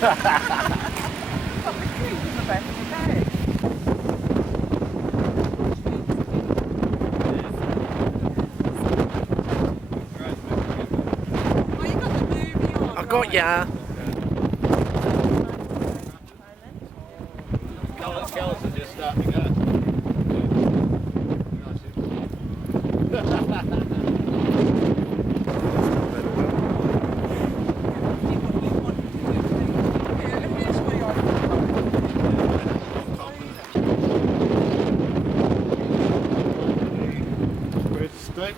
the keys in the back of the bag. Oh, you got the movie on. I got ya. Colours are just starting to go.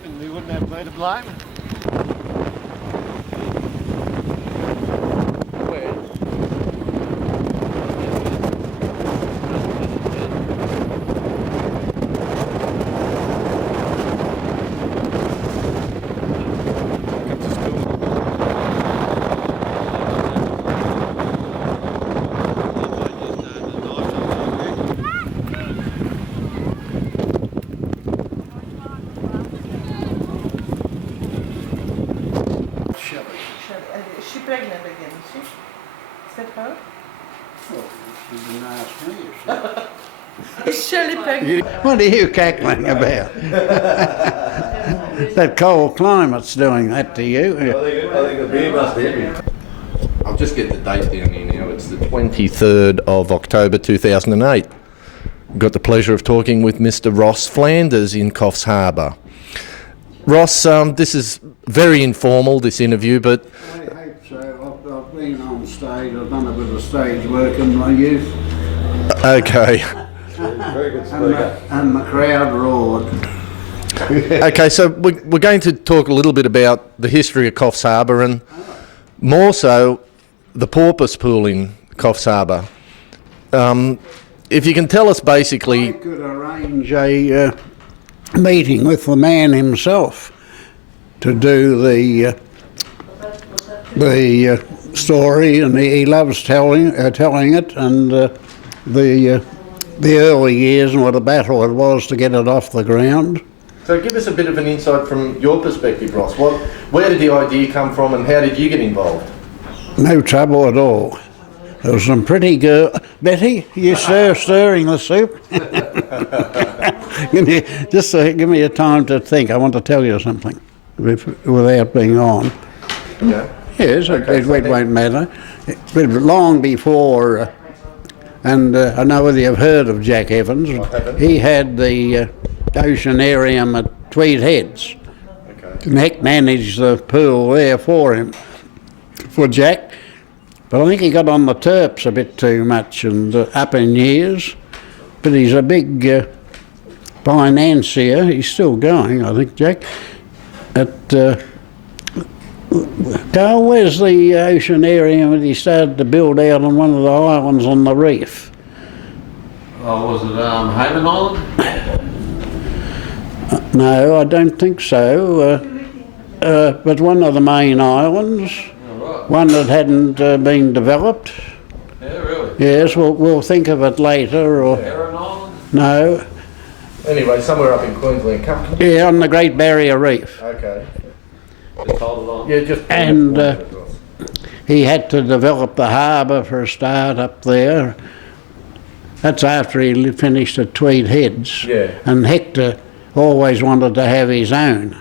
And we wouldn't have made a blame. Is she pregnant again, is she? Is that her? Well, she didn't ask me. Is Shirley pregnant? What are you cackling about? That cold climate's doing that to you. I think the beer must hit me. I'll just get the date down here now. It's the 23rd of October 2008. Got the pleasure of talking with Mr. Ross Flanders in Coffs Harbour. Ross, this is very informal, this interview, but... I hope so. I've been on stage. I've done a bit of stage work in my youth. Okay. Very good speaker. And the crowd roared. Okay, so we're going to talk a little bit about the history of Coffs Harbour and more so the porpoise pool in Coffs Harbour. If you can tell us basically... I could arrange a meeting with the man himself to do the story, and he loves telling it, and the early years and what a battle it was to get it off the ground. So give us a bit of an insight from your perspective, Ross. Where did the idea come from and how did you get involved? No trouble at all. There was some pretty girl. Betty, you stirring the soup? Give me a time to think. I want to tell you something without being on. Yeah. Yes, Okay, it won't matter. But long before, and I know whether you've heard of Jack Evans. He had the oceanarium at Tweed Heads. Okay. Nick managed the pool there for him, for Jack. But I think he got on the terps a bit too much and up in years. But he's a big financier. He's still going, I think, Jack. Carl, where's the oceanarium that he started to build out on one of the islands on the reef? Oh, was it Haven Island? No, I don't think so. But one of the main islands. One that hadn't been developed. Yeah, really? Yes, we'll think of it later. Or Heron Island? no. Anyway, somewhere up in Queensland. Yeah, on the Great Barrier Reef. Okay. Just hold it on. Yeah, just... And he had to develop the harbour for a start up there. That's after he finished at Tweed Heads. Yeah. And Hector always wanted to have his own.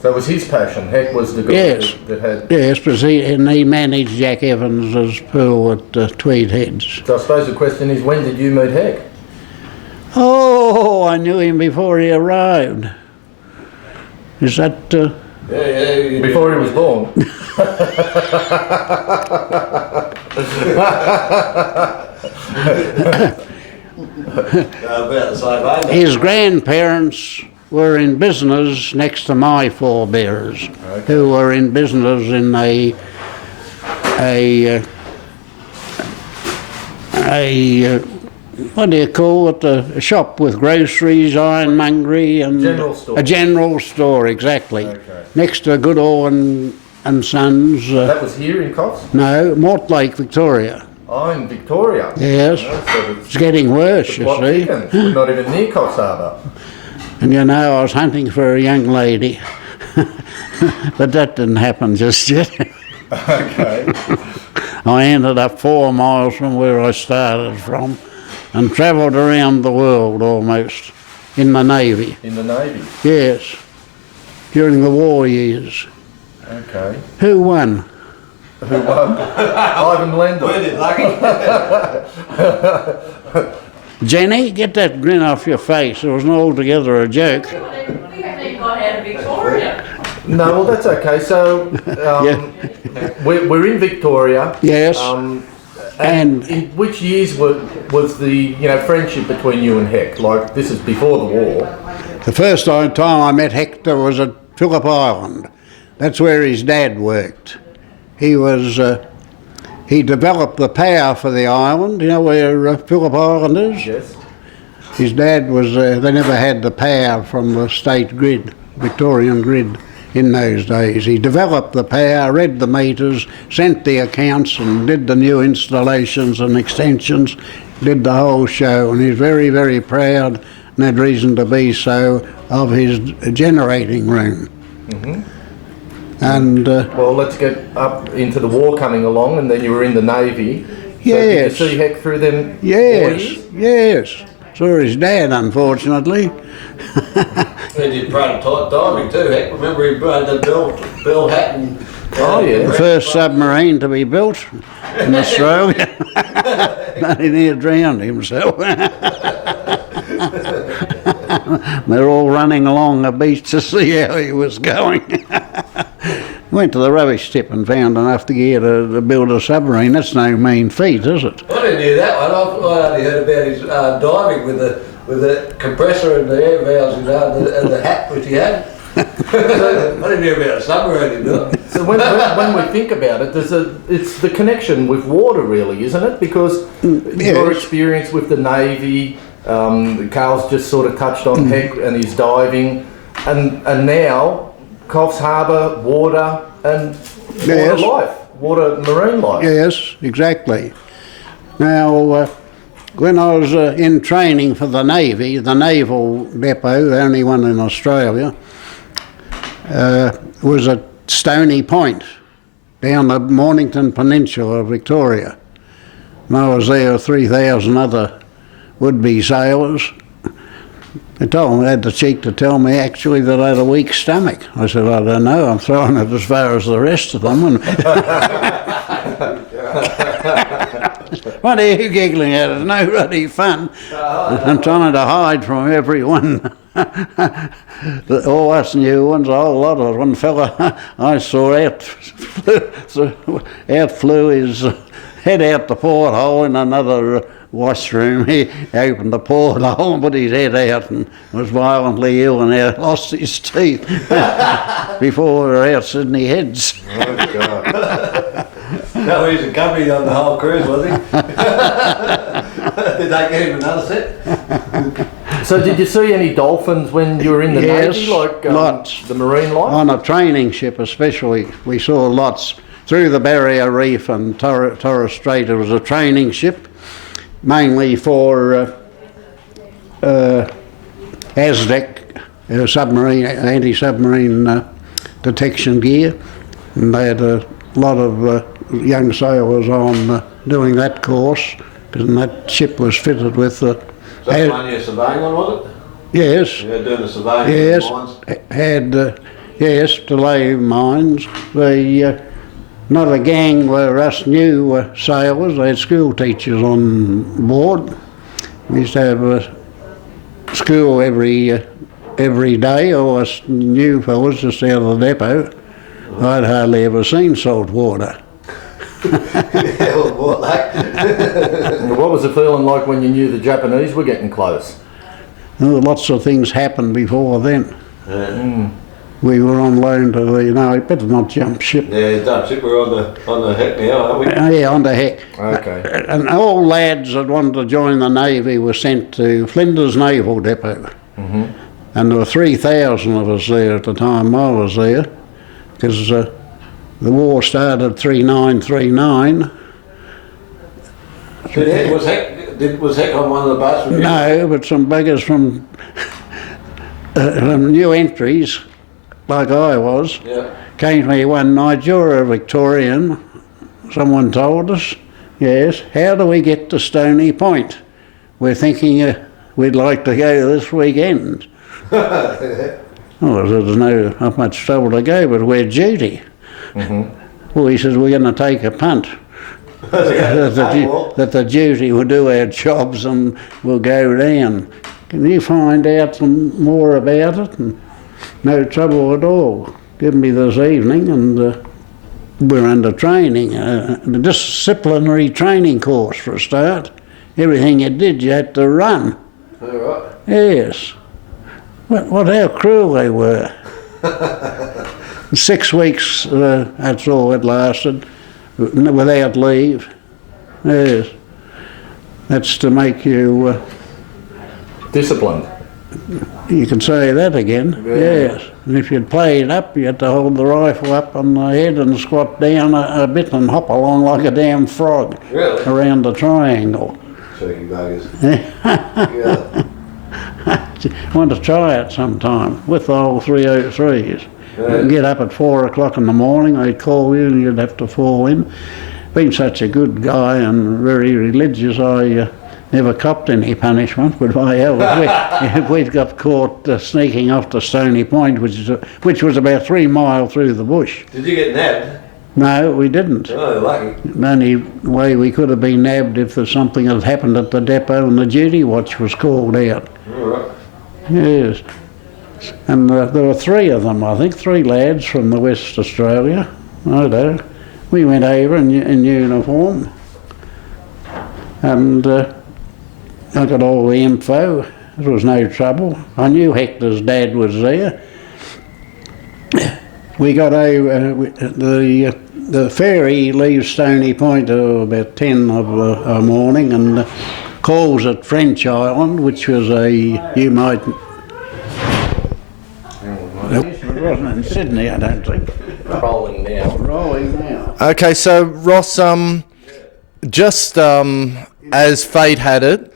So it was his passion. Heck was the guy Yes. that had... Yes, because he managed Jack Evans's pool at Tweed Heads. So I suppose the question is, when did you meet Heck? Oh, I knew him before he arrived. Is that... Yeah. Before he was born. About the same age. His grandparents were in business next to my forebears, who were in business in a what do you call it? A shop with groceries, ironmongery, and General store. a general store, exactly. Okay. Next to Goodall and Sons. That was here in Coffs? No, Mortlake, Victoria. Oh, in Victoria. Yes, So it's getting worse, you Plot see. thickens. We're not even near Coffs Harbour. And you know, I was hunting for a young lady, but that didn't happen just yet. Okay. I ended up 4 miles from where I started from and travelled around the world almost in the Navy. In the Navy? Yes, during the war years. Okay. Who won? Who won? Ivan Lendl. Jenny, get that grin off your face. It wasn't altogether a joke. We haven't even got out of Victoria. No, well, that's okay. So, we're in Victoria. Yes. And in which years was the friendship between you and Heck? Like, this is before the war. The first time I met Hector was at Phillip Island. That's where his dad worked. He developed the power for the island, where Phillip Island is? Yes. His dad was, they never had the power from the state grid, Victorian grid in those days. He developed the power, read the meters, sent the accounts and did the new installations and extensions, did the whole show, and he's very, very proud and had reason to be so of his generating room. Mm-hmm. And well, let's get up into the war coming along, and then you were in the Navy. So yes. Did you see Heck through them war yes, years? yes. Saw his dad, unfortunately. He did prototype diving too, Heck. Remember he brought the Bill Hatton. Oh, yeah. The first submarine to be built in Australia. But he near drowned himself. They're all running along the beach to see how he was going. Went to the rubbish tip and found enough to gear to build a submarine. That's no mean feat, is it? I didn't hear that one. I only heard about his diving with the compressor and the air valves and the hat which he had. I didn't hear about a submarine. So when we think about it, it's the connection with water, really, isn't it? Because your experience with the Navy, Carl's just sort of touched on Heck and his diving, and now Coffs Harbour, water and water life, marine life. Yes, exactly. Now, when I was in training for the Navy, the naval depot, the only one in Australia, was at Stony Point, down the Mornington Peninsula of Victoria. And I was there with 3,000 other would-be sailors. They had the cheek to tell me actually that I had a weak stomach. I said, I don't know, I'm throwing it as far as the rest of them. And what are you giggling at? It's no bloody fun. I'm trying to hide from everyone. All us new ones, a whole lot of it. One fella I saw out flew his head out the porthole in another washroom. He opened the porthole and put his head out and was violently ill and lost his teeth before we were out Sydney Heads. Oh, God. No, he was a company on the whole cruise, was he? Did they get him another set? So did you see any dolphins when you were in the Navy, like lots. The marine life? On a training ship especially, we saw lots through the Barrier Reef and Torres Strait. It was a training ship, mainly for ASDEC, submarine, anti-submarine detection gear. And they had a lot of young sailors on doing that course, because that ship was fitted with... That's the one you're surveying on, was it? Yes. Yeah, doing the surveying yes, of the mines? Had, yes, to lay mines. Not a gang were us new sailors. They had school teachers on board. We used to have school every day, or us new fellas just out of the depot. I'd hardly ever seen salt water. What was the feeling like when you knew the Japanese were getting close? Well, lots of things happened before then. We were on loan to the, better not jump ship. Yeah, jump ship. We're on the Heck now, aren't we? Yeah, on the Heck. Okay. And all lads that wanted to join the Navy were sent to Flanders Naval Depot. Mm-hmm. And there were 3,000 of us there at the time I was there, because the war started 3939. Was Heck on one of the boats? No, but some buggers from new entries, like I was, came to me one night. You're a Victorian. someone told us, yes, how do we get to Stony Point? We're thinking we'd like to go this weekend. Oh, there's not much trouble to go, but we're duty. Well, he says, we're going to take a punt. that the duty will do our jobs and we'll go down. Can you find out some more about it? And no trouble at all. Give me this evening, and we're under training, a disciplinary training course for a start. Everything you did, you had to run. All right. Yes. How cruel they were. 6 weeks, that's all it lasted, without leave. Yes. That's to make you... Disciplined. You can say that again, yes. And if you'd played up, you had to hold the rifle up on the head and squat down a bit and hop along like a damn frog around the triangle. Cheeky buggers. Yeah. I want to try it sometime with the whole 303s. You'd get up at 4 o'clock in the morning, they'd call you and you'd have to fall in. Being such a good guy and very religious, I never copped any punishment, but if we'd got caught sneaking off to Stony Point, which was about 3 miles through the bush. Did you get nabbed? No, we didn't. Oh, you're lucky. The only way we could have been nabbed if there's something had happened at the depot and the duty watch was called out. All right. Yes. And there were 3 of them, I think, 3 lads from the West Australia. I know. We went over in uniform, and I got all the info. There was no trouble. I knew Hector's dad was there. We got over, the ferry leaves Stony Point about 10 of the morning and calls at French Island, which was you might... It wasn't in Sydney, I don't think. Rolling now. Rolling now. Okay, so Ross, just as fate had it,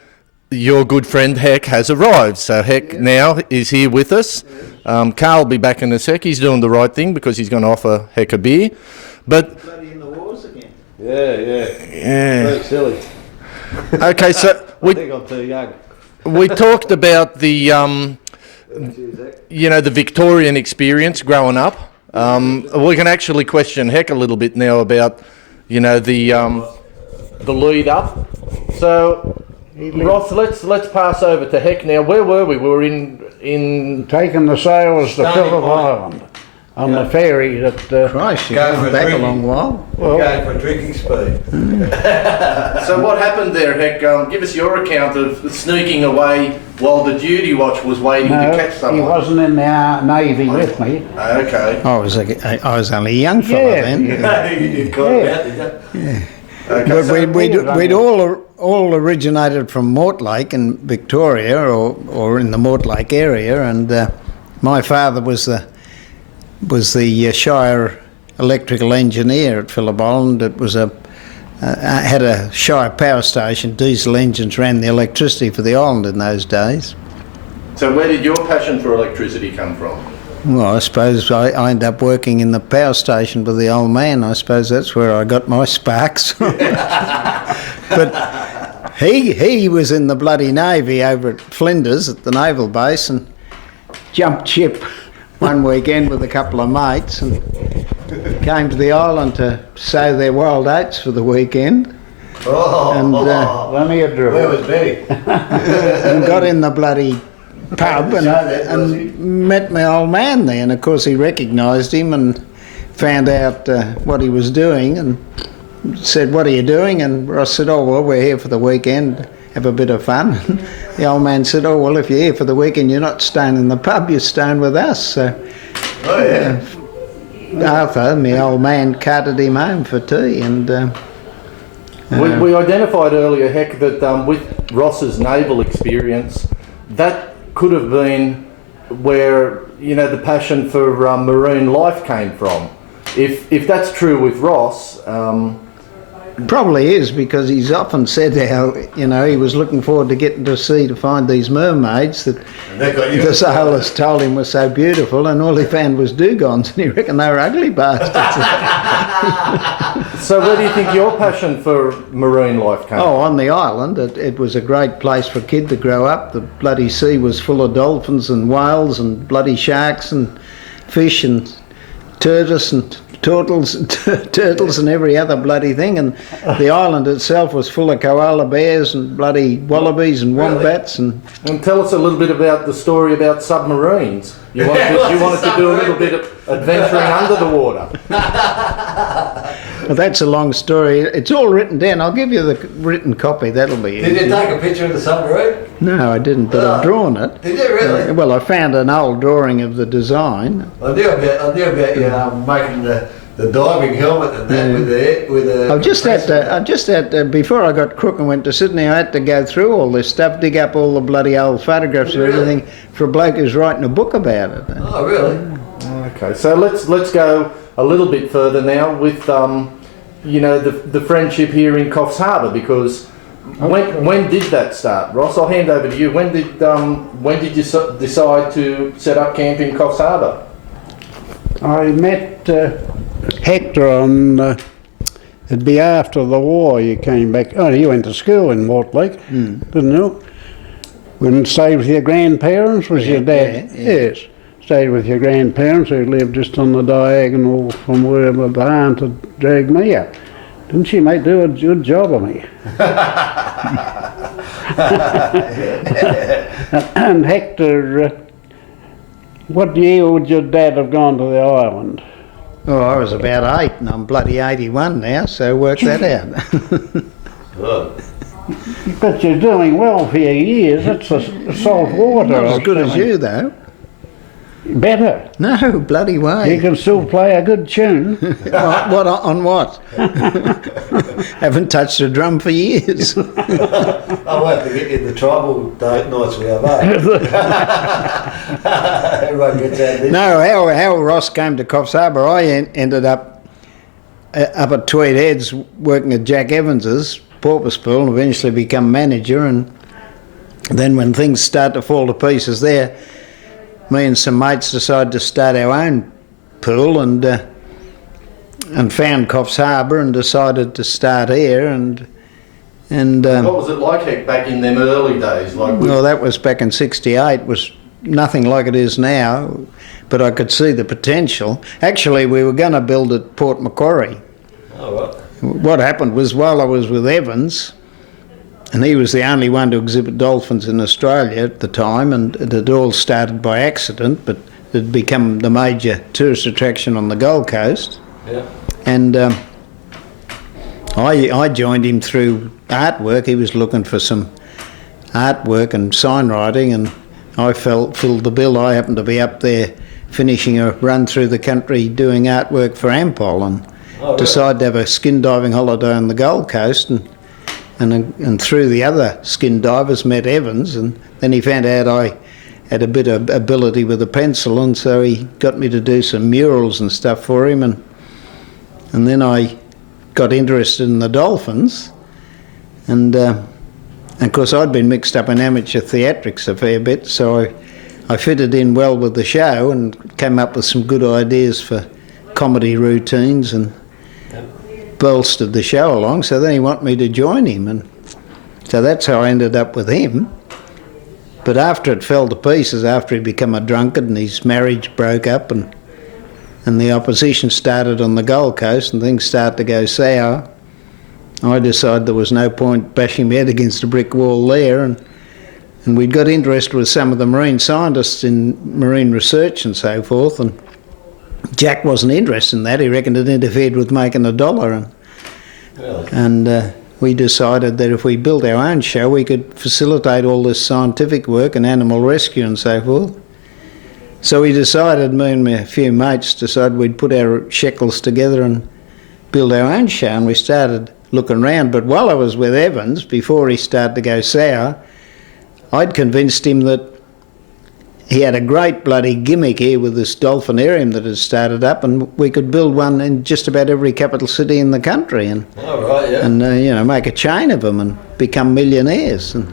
your good friend Heck has arrived. So Heck now is here with us. Carl will be back in a sec. He's doing the right thing because he's going to offer Heck a beer. But Bloody in the wars again. yeah, Very silly. okay, so I think I'm too young. we talked about the the Victorian experience growing up. We can actually question Heck a little bit now about the lead up. So Ross, let's pass over to Heck now. Where were we? We were in Taking the sails to Phillip Island on the ferry that... Christ, you've Going for gone a back a drinking. long while. Going for drinking speed. So what happened there, Heck? Give us your account of sneaking away while the duty watch was waiting to catch he someone. wasn't in the Navy with me. Okay. I was only a young fella then. You caught him out, did you? Okay. But So, we'd all originated from Mortlake in Victoria, or in the Mortlake area, and my father was the Shire electrical engineer at Phillip Island. It was had a Shire power station. Diesel engines ran the electricity for the island in those days. so where did your passion for electricity come from? Well, I suppose I ended up working in the power station with the old man. I suppose that's where I got my sparks. But he was in the bloody Navy over at Flanders at the naval base and jumped ship one weekend with a couple of mates and came to the island to sow their wild oats for the weekend. And Where was Benny? and got in the bloody pub and met my old man there, and of course he recognised him and found out what he was doing and said, "What are you doing?" And Ross said, "Oh well, we're here for the weekend, have a bit of fun." The old man said, "Oh well, if you're here for the weekend, you're not staying in the pub, you're staying with us." So Arthur, my old man, carted him home for tea, and We identified earlier, Heck, that with Ross's naval experience, that could have been where the passion for marine life came from. If that's true with Ross, Probably is, because he's often said how, you know, he was looking forward to getting to sea to find these mermaids that the sailors told him were so beautiful, and all he found was dugongs, and he reckoned they were ugly bastards. So where do you think your passion for marine life came Oh, from? on the island, it was a great place for a kid to grow up. The bloody sea was full of dolphins and whales and bloody sharks and fish and turtles and turtles and every other bloody thing, and the island itself was full of koala bears and bloody wallabies and wombats. And tell us a little bit about the story about submarines. You wanted to do a little bit of adventuring under the water. well, that's a long story. It's all written down. I'll give you the written copy. That'll be easy. Did you take a picture of the submarine? No, I didn't, but I've drawn it. Did you really? Well, I found an old drawing of the design. I knew about you making the diving helmet and that with a. I've just had to, before I got crook and went to Sydney, I had to go through all this stuff, dig up all the bloody old photographs and everything for a bloke who's writing a book about it. Oh, really? Okay, so let's go a little bit further now with you know, the friendship here in Coffs Harbour, because when did that start, Ross? I'll hand over to you. When did you decide to set up camp in Coffs Harbour? I met Hector on, it'd be after the war you came back. Oh, you went to school in Mortlake, didn't you? When stayed with your grandparents, was your dad? Yeah. Yes, stayed with your grandparents who lived just on the diagonal from where the aunt had dragged me up. Didn't she, mate, do a good job of me? And Hector, what year would your dad have gone to the island? Oh, I was about 8 and I'm bloody 81 now, so work that out. Good. But you're doing well for your years. That's a salt water. Not as good as you, though. Better. No, bloody way. You can still play a good tune. What on what? Haven't touched a drum for years. I'll have to get you the tribal nights we have, eh? Everyone gets out this. No, how Ross came to Coffs Harbour, I ended up at Tweed Heads working at Jack Evans's porpoise pool and eventually become manager, and then when things start to fall to pieces there, me and some mates decided to start our own pool and found Coffs Harbour and decided to start here and What was it like, Heck, back in them early days? well, that was back in '68. Was nothing like it is now, but I could see the potential. Actually, we were going to build at Port Macquarie. Oh, right. What happened was, while I was with Evans, and he was the only one to exhibit dolphins in Australia at the time, and it had all started by accident, but it had become the major tourist attraction on the Gold Coast. Yeah. And I joined him through artwork. He was looking for some artwork and sign writing, and I filled the bill. I happened to be up there finishing a run through the country doing artwork for Ampol, and decided to have a skin diving holiday on the Gold Coast, and through the other skin divers met Evans, and then he found out I had a bit of ability with a pencil, and so he got me to do some murals and stuff for him, and then I got interested in the dolphins, and of course I'd been mixed up in amateur theatrics a fair bit, so I fitted in well with the show and came up with some good ideas for comedy routines and bolstered the show along. So then he wanted me to join him, and so that's how I ended up with him. But after it fell to pieces, after he'd become a drunkard and his marriage broke up and the opposition started on the Gold Coast and things started to go sour, I decided there was no point bashing my head against a brick wall there, and we'd got interested with some of the marine scientists in marine research and so forth, and Jack wasn't interested in that. He reckoned it interfered with making a dollar, and we decided that if we built our own show, we could facilitate all this scientific work and animal rescue and so forth. So we decided, me and a few mates decided we'd put our shekels together and build our own show, and we started looking around. But while I was with Evans, before he started to go sour, I'd convinced him that he had a great bloody gimmick here with this dolphinarium that had started up, and we could build one in just about every capital city in the country, and make a chain of them and become millionaires. And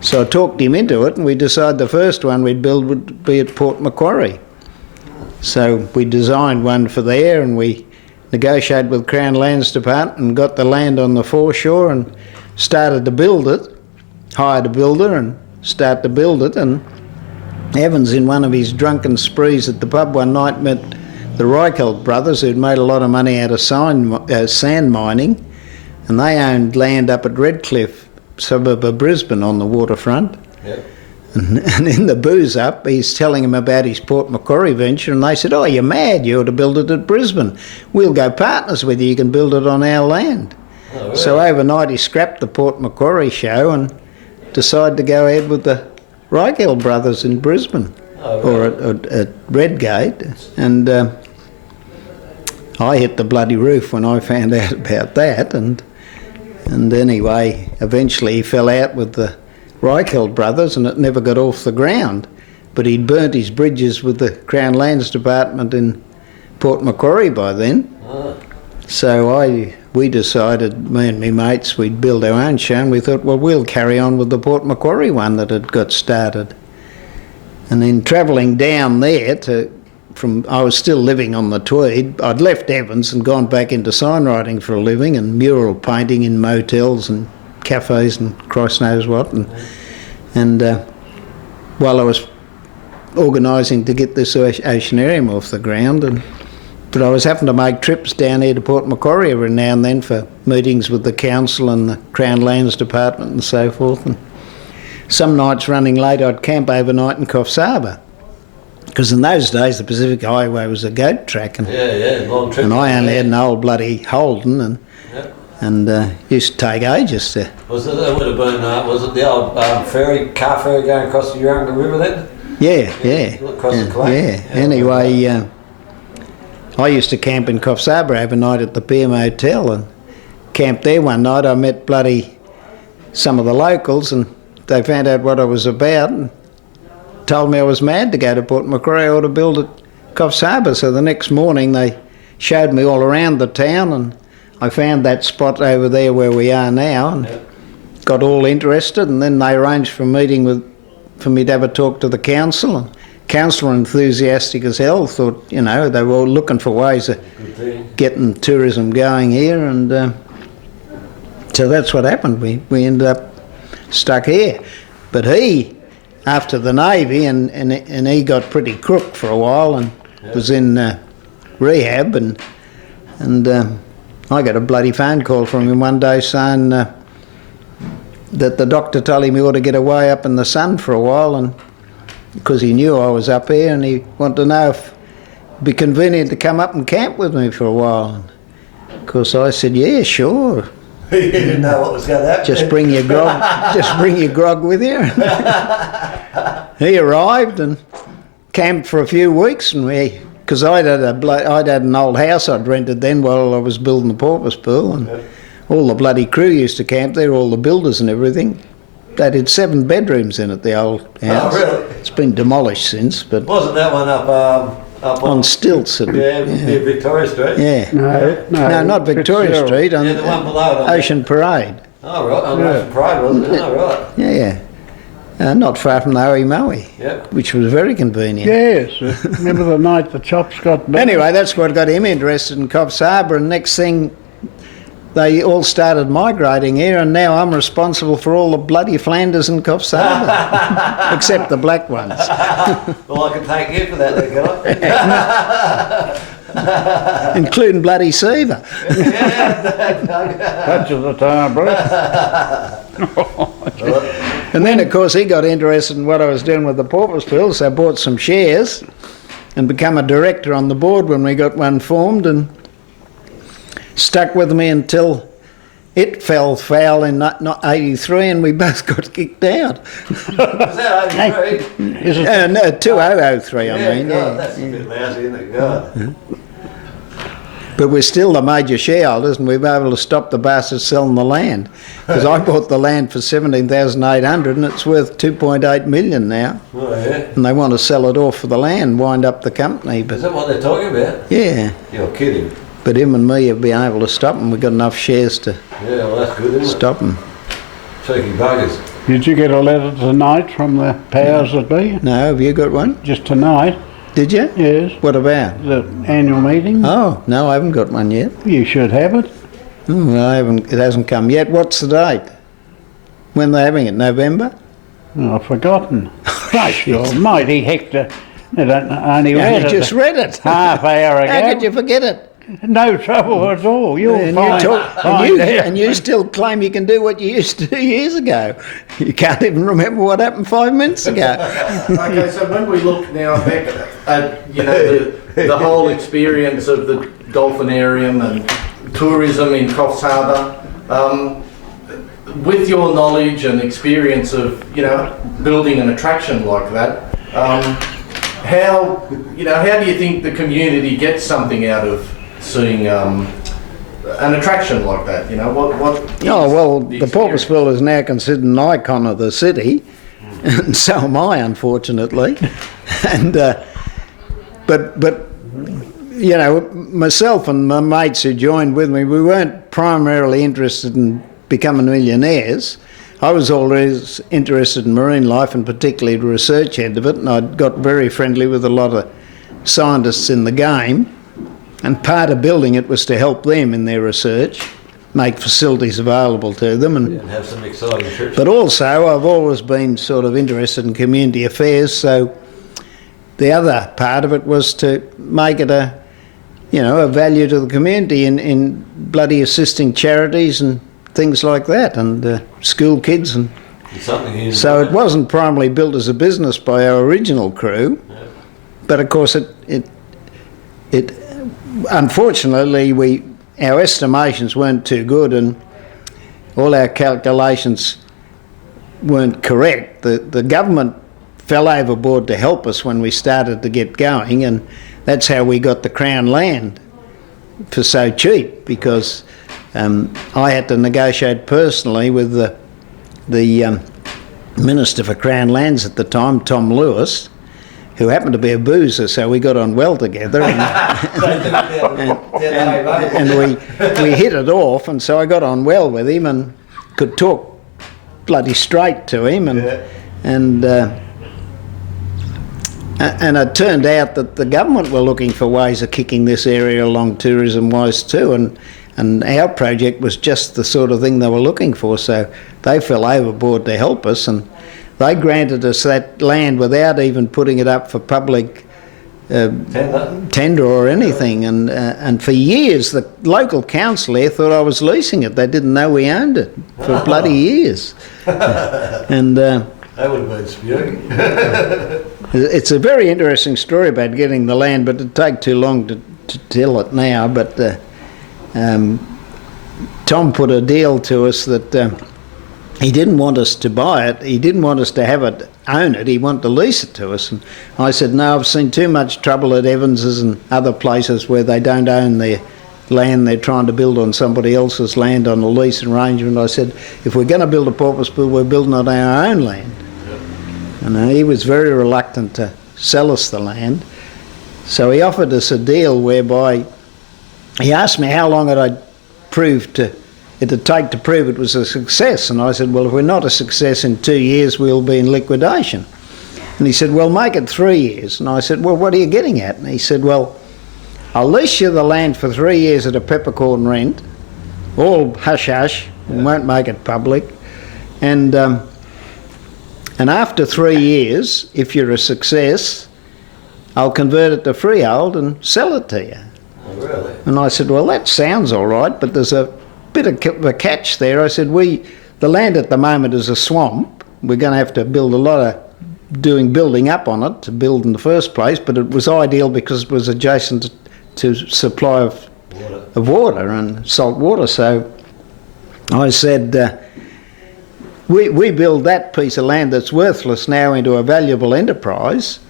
so I talked him into it, and we decided the first one we'd build would be at Port Macquarie. So we designed one for there, and we negotiated with Crown Lands Department and got the land on the foreshore and started to build it, hired a builder and started to build it. And Evans, in one of his drunken sprees at the pub one night, met the Reichelt brothers, who'd made a lot of money out of sand mining, and they owned land up at Redcliffe, suburb of Brisbane, on the waterfront. Yep. And in the booze up, he's telling them about his Port Macquarie venture, and they said, "Oh, you're mad, you ought to build it at Brisbane. We'll go partners with you, you can build it on our land." Oh, really? So overnight he scrapped the Port Macquarie show and decided to go ahead with the Reichelt brothers in Brisbane, or at Redgate. And I hit the bloody roof when I found out about that. And anyway, eventually he fell out with the Reichelt brothers, and it never got off the ground. But he'd burnt his bridges with the Crown Lands Department in Port Macquarie by then. So we decided, me and my mates, we'd build our own show, and we thought, well, we'll carry on with the Port Macquarie one that had got started. And then travelling down there I was still living on the Tweed. I'd left Evans and gone back into signwriting for a living and mural painting in motels and cafes and Christ knows what. And while I was organising to get this oceanarium off the ground, but I was having to make trips down here to Port Macquarie every now and then for meetings with the council and the Crown Lands Department and so forth. And some nights running late, I'd camp overnight in Coffs Harbour, because in those days the Pacific Highway was a goat track, and long trip. And I only had an old bloody Holden, and used to take ages to. Was it? That would have been. Was it the old car ferry going across the Urunga River then? Yeah. Across the Clay. Yeah. Anyway. I used to camp in Coffs Harbour overnight at the PM Hotel, and camped there one night. I met bloody some of the locals, and they found out what I was about and told me I was mad to go to Port Macquarie or to build at Coffs Harbour. So the next morning they showed me all around the town, and I found that spot over there where we are now, and got all interested. And then they arranged for a meeting for me to have a talk to the council. And council were enthusiastic as hell, thought, they were all looking for ways of getting tourism going here, and so that's what happened. We ended up stuck here. But he, after the Navy, and he got pretty crook for a while and was in rehab, and I got a bloody phone call from him one day saying that the doctor told him he ought to get away up in the sun for a while, and because he knew I was up here, and he wanted to know if it'd be convenient to come up and camp with me for a while. And of course I said, yeah, sure. You didn't know what was going to happen. Just bring your grog with you. He arrived and camped for a few weeks, and because I'd had an old house I'd rented then while I was building the porpoise pool, and all the bloody crew used to camp there, all the builders and everything. They had 7 bedrooms in it, the old house. Oh, really? It's been demolished since, but Wasn't that one up on stilts. near Victoria Street? Yeah. No, not Victoria Street, on the one below it. Ocean Parade. Oh, right, on Ocean Parade, wasn't it? Oh, right. Yeah. Not far from the Oe-Moe, Yep. which was very convenient. Yes, remember the night the chops got burnt? Anyway, that's what got him interested in Coffs Harbour, and next thing they all started migrating here, and now I'm responsible for all the bloody Flanders in Coffs Harbour, except the black ones. Well, I can thank you for that then, can I? Including bloody Seaver. Touch of the tar, bro. And then, of course, he got interested in what I was doing with the porpoise pool, so I bought some shares and become a director on the board when we got one formed, and stuck with me until it fell foul in 83, and we both got kicked out. Was that 83? No, 2003, I mean. God, that's a bit lousy, isn't it? God. But we're still the major shareholders, and we've been able to stop the bastards selling the land. Because I bought the land for 17,800, and it's worth 2.8 million now. Oh, yeah. And they want to sell it off for the land, wind up the company. Is But that what they're talking about? yeah, You're kidding. but him and me have been able to stop them. We've got enough shares to Yeah, well, that's good, isn't it? stop them. Cheeky buggers. Did you get a letter tonight from the powers that be? No, have you got one? Just tonight? Did you? Yes. What about? The annual meeting? Oh, no, I haven't got one yet. You should have it. Well, it hasn't come yet. What's the date? When they're having it? November? Oh, I've forgotten. Christ almighty, Hector. I only Yeah, read you it just read it. half hour ago. How could you forget it? No trouble at all. You'll And find, you, find out. and you still claim you can do what you used to do years ago. You can't even remember what happened 5 minutes ago. Okay, so when we look now back at the whole experience of the dolphinarium and tourism in Coffs Harbour, with your knowledge and experience of building an attraction like that, how do you think the community gets something out of seeing an attraction like that? What Oh, well, the the experience? Porpoiseville is now considered an icon of the city, and so am I, unfortunately. And but myself and my mates who joined with me, we weren't primarily interested in becoming millionaires. I was always interested in marine life, and particularly the research end of it, and I got very friendly with a lot of scientists in the game. And part of building it was to help them in their research, make facilities available to them. And have some exciting trips. But also, I've always been sort of interested in community affairs, so the other part of it was to make it a value to the community in bloody assisting charities and things like that, and school kids. And Something so it wasn't primarily built as a business by our original crew, but of course it unfortunately our estimations weren't too good, and all our calculations weren't correct. The government fell overboard to help us when we started to get going, and that's how we got the Crown land for so cheap, because I had to negotiate personally with the Minister for Crown Lands at the time, Tom Lewis, who happened to be a boozer, so we got on well together, and we hit it off, and so I got on well with him and could talk bloody straight to him, and it turned out that the government were looking for ways of kicking this area along tourism-wise too, and our project was just the sort of thing they were looking for, so they fell overboard to help us, and they granted us that land without even putting it up for public tender or anything, and for years the local council there thought I was leasing it. They didn't know we owned it for bloody years. And that would have been spewing. it's a very interesting story about getting the land, but it'd take too long to tell it now. But Tom put a deal to us that he didn't want us to buy it. He didn't want us to own it. He wanted to lease it to us. And I said, no, I've seen too much trouble at Evans's and other places where they don't own their land. They're trying to build on somebody else's land on a lease arrangement. I said, if we're going to build a Porpoiseville, we're building on our own land. And he was very reluctant to sell us the land. So he offered us a deal whereby he asked me how long it'd take to prove it was a success. And I said, well, if we're not a success in 2 years, we'll be in liquidation. And he said, well, make it 3 years. And I said, well, what are you getting at? And he said, well, I'll lease you the land for 3 years at a peppercorn rent, all hush-hush, and won't make it public. And after 3 years, if you're a success, I'll convert it to freehold and sell it to you. Oh, really? And I said, well, that sounds all right, but there's a bit of a catch there. I said, the land at the moment is a swamp. We're going to have to build a lot of building up on it to build in the first place, but it was ideal because it was adjacent to supply of water and salt water. So I said, we build that piece of land that's worthless now into a valuable enterprise,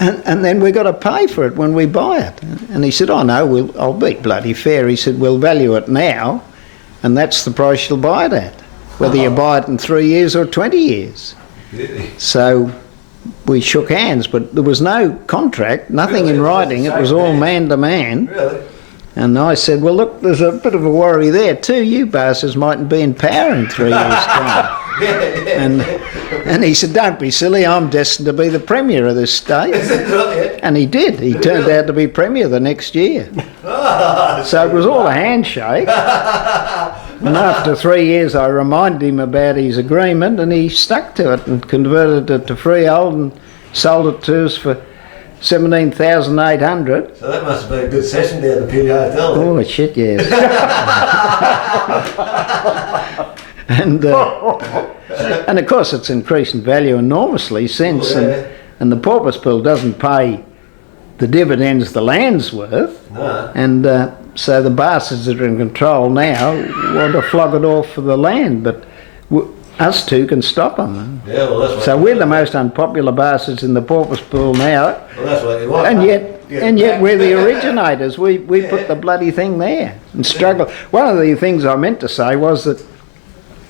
and then we've got to pay for it when we buy it. And he said, oh no, I'll be bloody fair. He said, we'll value it now, and that's the price you'll buy it at, whether you buy it in 3 years or 20 years. Really? So we shook hands, but there was no contract, nothing Really? in writing. It was all man to man. Really? And I said, well, look, there's a bit of a worry there too. You bastards mightn't be in power in 3 years' time. And he said, don't be silly, I'm destined to be the Premier of this state. And he did. He turned out to be Premier the next year. So it was all a handshake. And after 3 years I reminded him about his agreement, and he stuck to it and converted it to freehold and sold it to us for 17,800. So that must have been a good session down at the Beauty Hotel. Then. Oh shit, yes. and of course it's increased in value enormously since, and the Porpoise Pool doesn't pay the dividends the land's worth. No. And so the bastards that are in control now want to flog it off for the land, but us two can stop them. Yeah, well, that's what So we're the most unpopular bastards in the Porpoise Pool now. Well, that's what you want. And yet we're the originators. We put the bloody thing there and struggle. One of the things I meant to say was that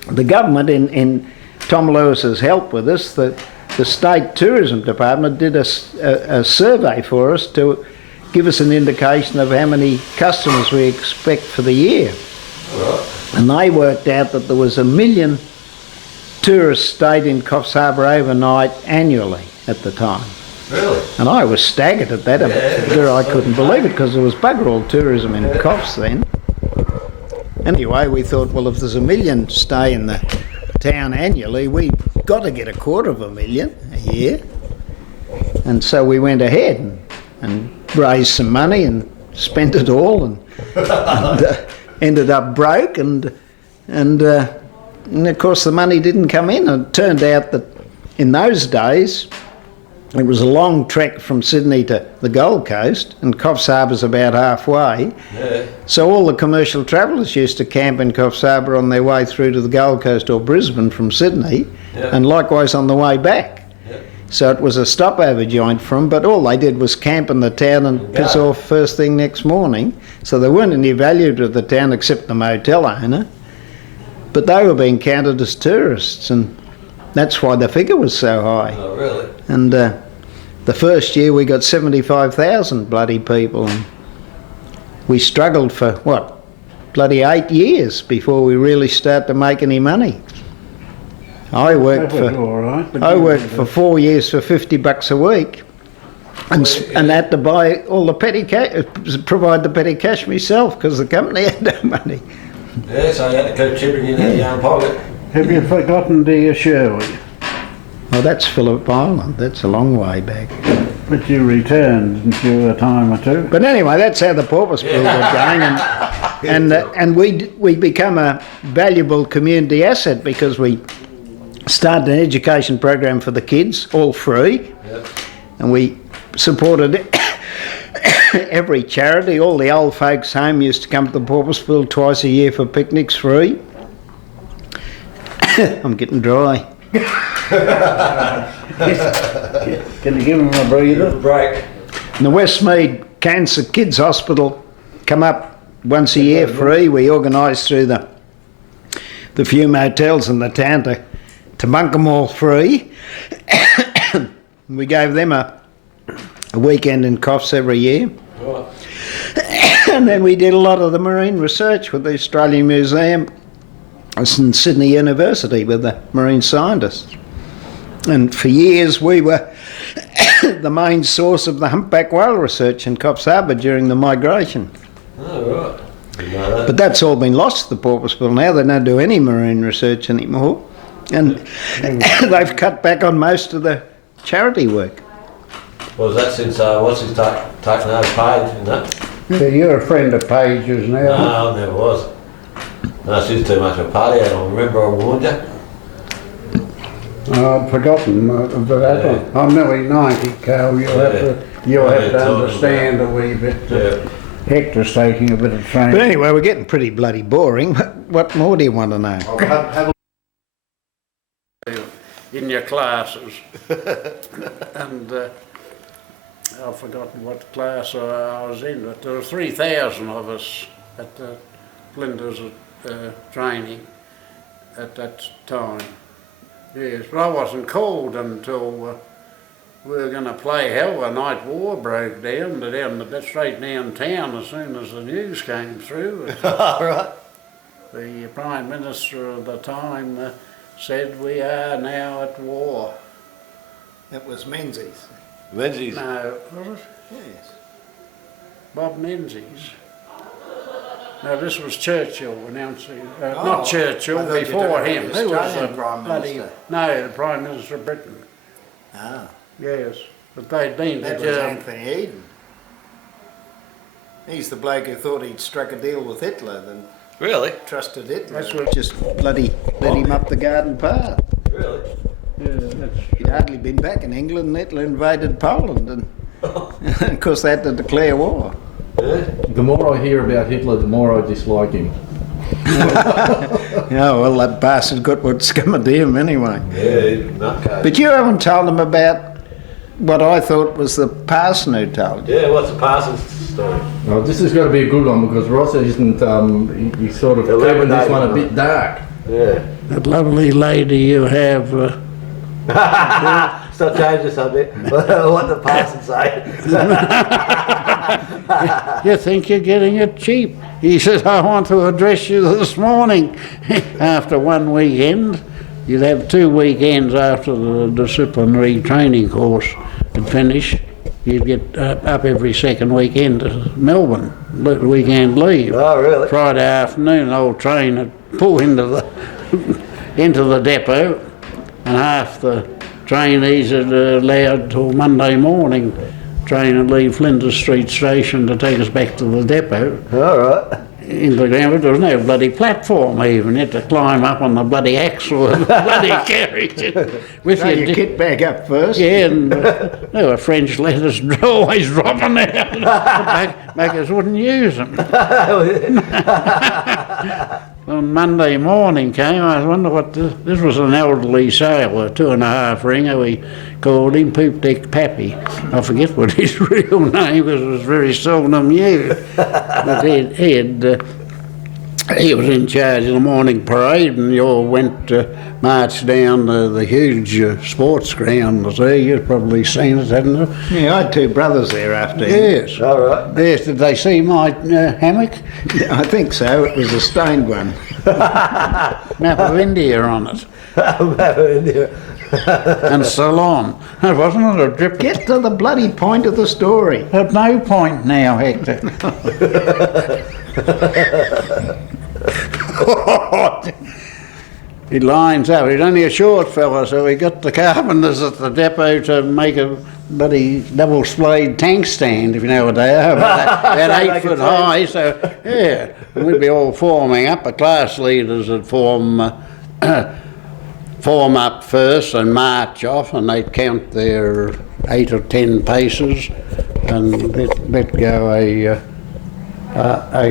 the government, in Tom Lewis's help with us, the State Tourism Department did a survey for us to give us an indication of how many customers we expect for the year. Right. And they worked out that there was 1 million tourists stayed in Coffs Harbour overnight annually at the time. Really? And I was staggered at that figure. I couldn't believe it because there was bugger all tourism in Coffs then. Anyway, we thought, well, if there's 1 million stay in the town annually, we've got to get 250,000 a year. And so we went ahead and raised some money and spent it all and ended up broke and of course the money didn't come in. And it turned out that in those days it was a long trek from Sydney to the Gold Coast, and Coffs Harbour's about halfway. Yeah. So all the commercial travellers used to camp in Coffs Harbour on their way through to the Gold Coast or Brisbane from Sydney, and likewise on the way back. Yeah. So it was a stopover joint for them, but all they did was camp in the town and piss off first thing next morning. So there weren't any value to the town except the motel owner. But they were being counted as tourists, and that's why the figure was so high. Oh, really? And the first year we got 75,000 bloody people, and we struggled for, bloody 8 years before we really started to make any money. I worked for 4 years for $50 a week, and had to buy all the petty cash, provide the petty cash myself because the company had no money. Yeah, so you had to keep chipping in out your own pocket. Have you forgotten the Sherwood? Oh, that's Phillip Island. That's a long way back. But you returned into a time or two. But anyway, that's how the Porpoise Pool got going, and we become a valuable community asset because we started an education program for the kids, all free, and we supported every charity. All the old folks home used to come to the Porpoise Pool twice a year for picnics free. I'm getting dry. Can you give him a breather? Break. And the Westmead Cancer Kids Hospital come up once a year free. We organised through the few motels in the town to bunk them all free. We gave them a weekend in Coffs every year. Right. And then we did a lot of the marine research with the Australian Museum and Sydney University with the marine scientists. And for years we were the main source of the humpback whale research in Coffs Harbour during the migration. Oh, right. Didn't know that. But that's all been lost to the Porpoise Pool now. They don't do any marine research anymore. And they've cut back on most of the charity work. Was that since, what's his taken over Page and that? So you're a friend of Page's now? No, I never was. No, she's too much of a party. I don't remember I warned you. I'd forgotten about that one. I'm nearly 90, Carl. You'll have to understand a wee bit. Hector's taking a bit of training. But anyway, we're getting pretty bloody boring. What more do you want to know? Have In your classes. And I've forgotten what class I was in, but there were 3,000 of us at the Flanders training at that time. Yes, but I wasn't called until we were going to play hell. The night war broke down, straight downtown as soon as the news came through. All right. The Prime Minister of the time said we are now at war. It was Menzies. Menzies. No, was it? Yes. Bob Menzies. No, this was Churchill announcing. Oh, Not I Churchill, thought you before talking him. about the Who was Australian the Prime bloody? Minister? No, the Prime Minister of Britain. Ah, Yes, but they'd been that to was Germany. Anthony Eden. He's the bloke who thought he'd struck a deal with Hitler, then Really? trusted Hitler. That's what- Just bloody let him up the garden path. Really? Yeah, that's He'd hardly been back in England and Hitler invaded Poland, and of course they had to declare war. The more I hear about Hitler, the more I dislike him. Yeah, well, that bastard got what's coming to him anyway. Yeah, nutcase. But you haven't told them about what I thought was the parson who told you. Yeah, what's the parson's story? Well, this has got to be a good one because Ross isn't, he sort of covered this one a bit dark. Yeah. that lovely lady you have. Stop changing the subject. What the parson say? You think you're getting it cheap? He says, I want to address you this morning. After one weekend, you'd have 2 weekends after the disciplinary training course had finished. You'd get up every second weekend to Melbourne, weekend leave. Oh, really? Friday afternoon, an old train would pull into the into the depot, and half the trainees had allowed till Monday morning. Train would leave Flinders Street Station to take us back to the depot. All right. In the ground, but there was no bloody platform even. You had to climb up on the bloody axle of the bloody carriage. With Throw your kit bag up first. yeah, and there were French letters always dropping out. Makers wouldn't use them. On Monday morning came, I wonder what this was. An elderly sailor, 2.5 ringer. We called him Poop Deck Pappy. I forget what his real name was. It was very seldom used. But he was in charge of the morning parade, and you all went marched down the huge sports ground there. You've probably seen it, haven't you? Yeah, I had 2 brothers there after him. Yes. All right. Yes, did they see my hammock? I think so. It was a stained one. Map of India on it. Map of India. And Ceylon. Wasn't it a drip? Get to the bloody point of the story. At no point now, Hector. He lines up. He's only a short fella, so he got the carpenters at the depot to make a bloody double splayed tank stand, if you know what they are. About 8 foot high, so yeah. And we'd be all forming up. The class leaders would form up first and march off, and they'd count their 8 or 10 paces and let go a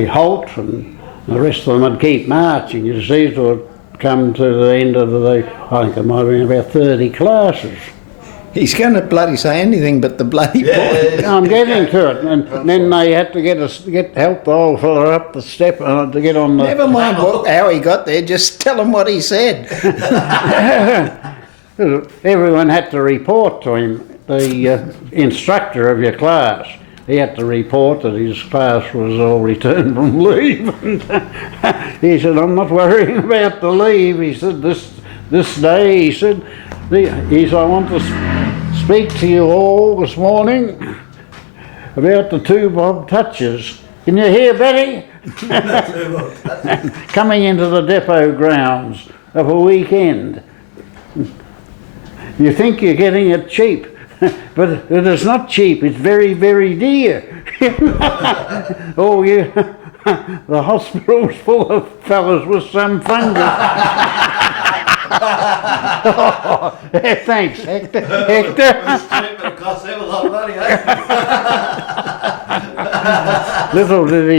halt, and the rest of them would keep marching. You see, to have come to the end of I think it might have been about 30 classes. He's going to bloody say anything but the bloody point. I'm getting to it, and then they had to help the old fella up the step to get on the. Never mind how he got there, just tell him what he said. Everyone had to report to him, the instructor of your class. He had to report that his class was all returned from leave. He said, I'm not worrying about the leave. He said, this day, he said, I want to speak to you all this morning about the 2 bob touches. Can you hear, Betty? Coming into the depot grounds of a weekend. You think you're getting it cheap, but it is not cheap. It's very, very dear. Oh, the hospital's full of fellas with some fungus. Oh, thanks, Hector. It cost him a lot of money, eh? Little did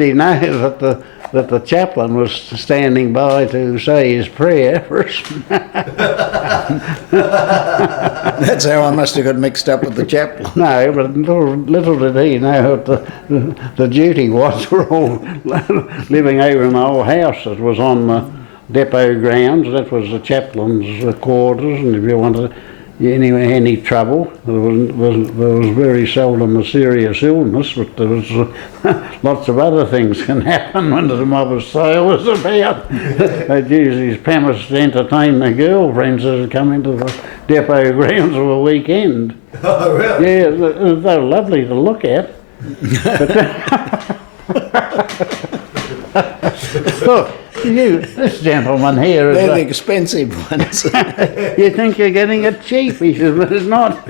he know that that the chaplain was standing by to say his prayer for us. That's how I must have got mixed up with the chaplain. No, but little did he know what the duty was. We're all living over in the old house that was on the depot grounds. That was the chaplain's quarters, and if you wanted any trouble, there was very seldom a serious illness, but there was lots of other things can happen when the mob of sale was about. They'd use these premise to entertain their girlfriends as come into the depot grounds for a weekend. Oh, really? Yeah, they're lovely to look at. Look, this gentleman here is... They're the expensive ones. You think you're getting it cheap? He says, but it's not.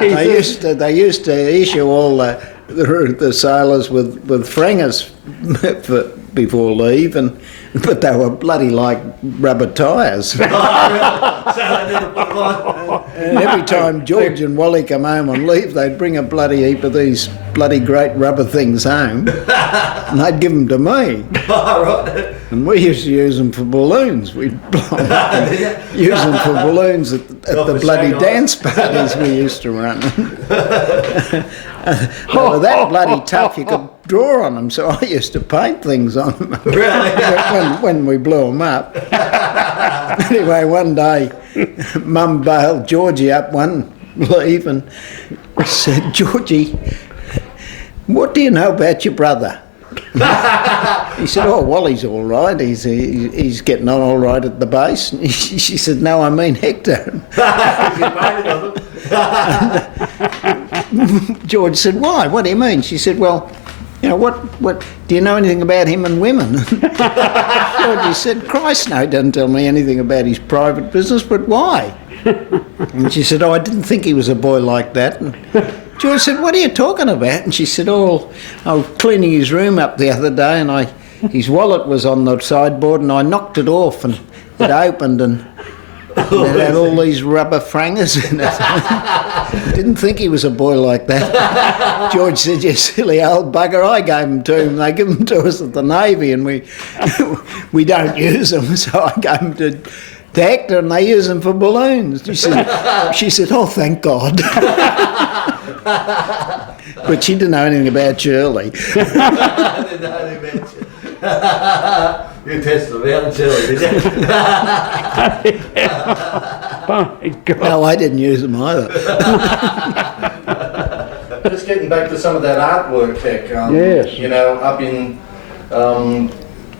They used to issue all the sailors with frangers before leave, but they were bloody like rubber tyres. And every time George and Wally come home on leave, they'd bring a bloody heap of these bloody great rubber things home, and they'd give them to me. And we used to use them for balloons. We'd use them for balloons at the bloody dance parties we used to run. They were that bloody tough you could draw on them, so I used to paint things on them. Really? when we blew them up. Anyway, one day, Mum bailed Georgie up one leave and said, "Georgie, what do you know about your brother?" He said, "Oh, Wally's all right. He's getting on all right at the base." And she said, "No, I mean Hector." George said, "Why? What do you mean?" She said, "Well, you know, what do you know anything about him and women?" George said, "Christ, no, he doesn't tell me anything about his private business, but why?" And she said, "Oh, I didn't think he was a boy like that." And George said, "What are you talking about?" And she said, "Oh, I was cleaning his room up the other day, and his wallet was on the sideboard, and I knocked it off, and it opened, and it had all these rubber frangers in it." Didn't think he was a boy like that. George said, "You silly old bugger, I gave them to him. They give them to us at the Navy, and we don't use them, so I gave them to Hector, and they use them for balloons." She said, "Oh, thank God." But she didn't know anything about Shirley. I didn't know anything about you. You tested them out and Shirley, did you? My God. No, I didn't use them either. Just getting back to some of that artwork, Heck. Yes. You know, up in,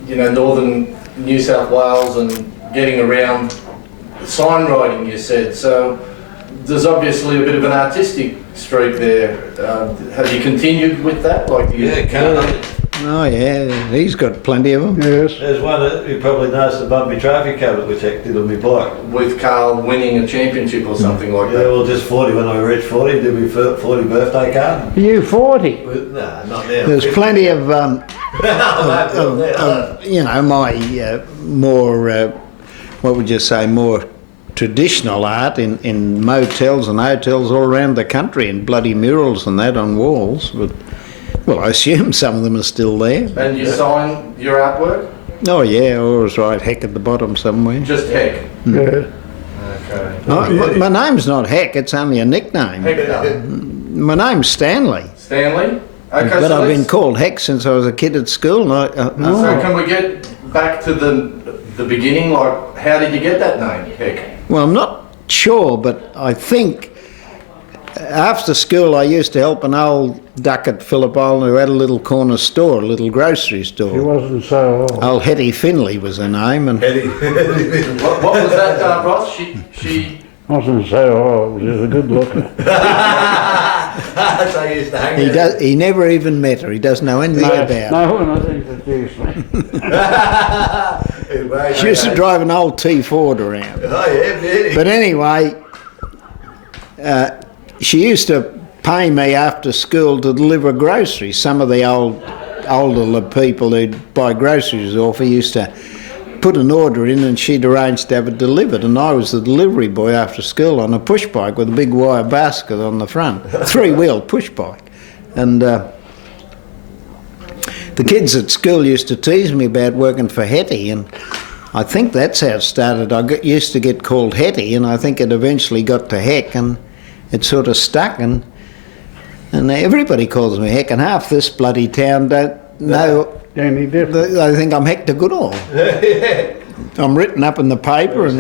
northern New South Wales and getting around sign writing, you said. So there's obviously a bit of an artistic streak there. Have you continued with that? Oh, yeah, he's got plenty of them. Yes. There's one that you probably noticed, the Bumpy Trophy cover which I did on my bike. With Carl winning a championship or something like Yeah, that. well, just 40 when I reached 40, did my 40 birthday card. Are you 40? No, not now. There's plenty of, my more, what would you say, more traditional art in motels and hotels all around the country, and bloody murals and that on walls. But, well, I assume some of them are still there. And you sign your artwork? Oh, yeah, I always write Heck at the bottom somewhere. Just Heck. Yeah. Okay. My name's not Heck, it's only a nickname. Heck. My name's Stanley. Stanley? Okay, But so I've been let's- called Heck since I was a kid at school. And So can we get back to the beginning? Like, how did you get that name, Heck? Well, I'm not sure, but I think after school I used to help an old duck at Phillip Island who had a little corner store, a little grocery He store. wasn't so old. Old Hetty Finley was her name, and What was that, Ross? She Wasn't so old. He was a good looker. That's how I used to hang out. he never even met her. He doesn't know anything about her. No, and I introduced me. She used to drive an old T Ford around. Oh yeah, really. But anyway, she used to pay me after school to deliver groceries. Some of the older people who'd buy groceries off her used to put an order in, and she'd arrange to have it delivered, and I was the delivery boy after school on a push bike with a big wire basket on the front, 3-wheel push bike. And The kids at school used to tease me about working for Hetty, and I think that's how it started. Used to get called Hetty, and I think it eventually got to Heck, and it sort of stuck, and everybody calls me Heck, and half this bloody town don't know Any different? They think I'm Hector Goodall. I'm written up in the paper, and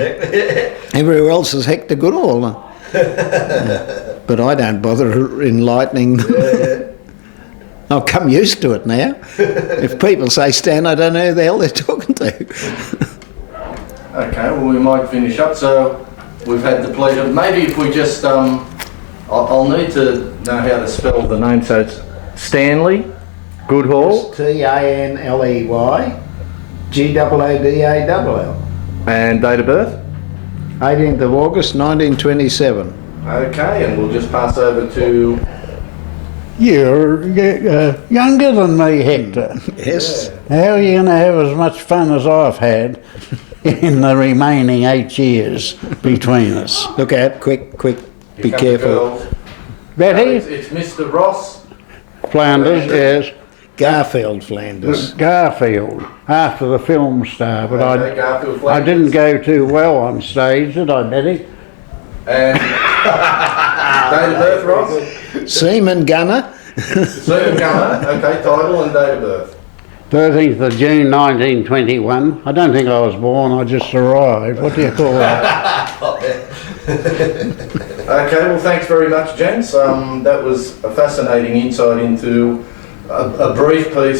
everywhere else is Hector Goodall. But I don't bother enlightening them. I've come used to it now. If people say Stan, I don't know who the hell they're talking to. Okay, well, we might finish up. So we've had the pleasure. Maybe if we just, I'll need to know how to spell the name. So it's Stanley Goodall. Tanley Gooddall. And date of birth? 18th of August 1927. Okay, and we'll just pass over to... You're younger than me, Hector. Yes. How are you going to have as much fun as I've had in the remaining 8 years between us? Look out, quick, be careful. Betty? It's Mr. Ross Flanders, yes. Garfield Flanders. Garfield, after the film star, but Okay, Garfield I Flanders. didn't go too well on stage, did I, Betty? And date of birth, Ross? Seaman Gunner. Stephen Gunner. Okay, title and date of birth. 13th of June 1921. I don't think I was born, I just arrived. What do you call that? Okay, well, thanks very much, gents. That was a fascinating insight into a brief piece